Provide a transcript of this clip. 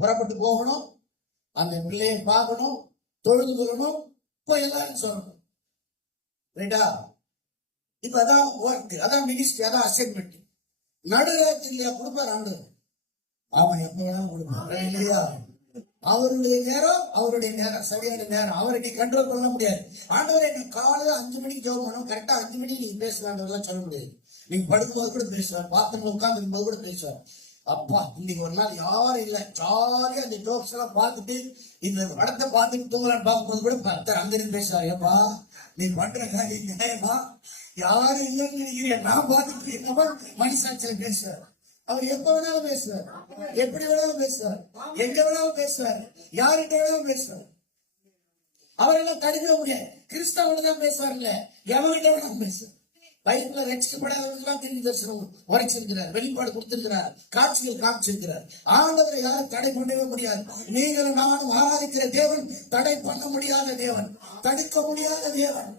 புறப்பட்டு போகணும், அந்த பிள்ளையை பார்க்கணும், தொழுது கொள்ளணும், போய் எல்லாரும் சொல்லணும். ரைட்டா? இப்ப அதான் ஒர்க், அதான் மினிஸ்ட்ரி, அதான் அசைன்மெண்ட். நடுராத்திரியா கொடுப்பார் ஆண்டவர். அவன் எப்ப வேணாலும் கொடுப்பான் இல்லையா? அவருடைய நேரம் சரியான நேரம். அவரை நீ கண்ட்ரோல் பண்ண முடியாது. ஆண்டவர் என்ன காலையில 5 மணிக்கு ஜெபம் பண்ணணும், கரெக்டா 5 மணிக்கு நீங்க பேசலான்றதெல்லாம் சொல்ல முடியாது. நீங்க படுக்கும்போது கூட பேசுவார், பாத்திரம் உட்கார்ந்து போது கூட பேசுவார். அப்பா இன்னைக்கு ஒரு நாள் யாரும் இல்லை, ஜாலியா இந்த ஜோக்ஸ் எல்லாம் பார்த்துட்டு இந்த படத்தை பார்த்துட்டு தூங்கலான்னு பார்க்கும்போது கூட பக்தர் அங்கிருந்து பேசுவார். ஏப்பா நீ பண்ற காரியம் நியாயமா? யாரும் இல்லைன்னு நினைக்கிறேன், நான் பார்த்துட்டு என்னமா மனுஷாட்சியில பேசுவார். அவர் எப்ப வேணாலும் பேசுவார், எப்படி வேணாலும் பேசுவார், எங்க வேணாலும் பேசுவார், யாருகிட்ட வேணாலும் பேசுவார். அவரெல்லாம் தடுக்க முடியாது. கிறிஸ்தவன் தான் பேசுவார், இல்ல எவன்கிட்ட வேணாலும் பேசுவார். பைபிள்ல ரட்சிக்கப்படாதவர்களாம் தீர்க்க தரிசனம் உரைச்சிருக்கிறார், வெளிப்பாடு கொடுத்திருக்கிறார், காட்சிகள் காமிச்சிருக்கிறார். ஆண்டவரை யாரும் தடை பண்ணவே முடியாது. நீங்களும் நானும் ஆராதிக்கிற தேவன் தடை பண்ண முடியாத தேவன், தடுக்க முடியாத தேவன்.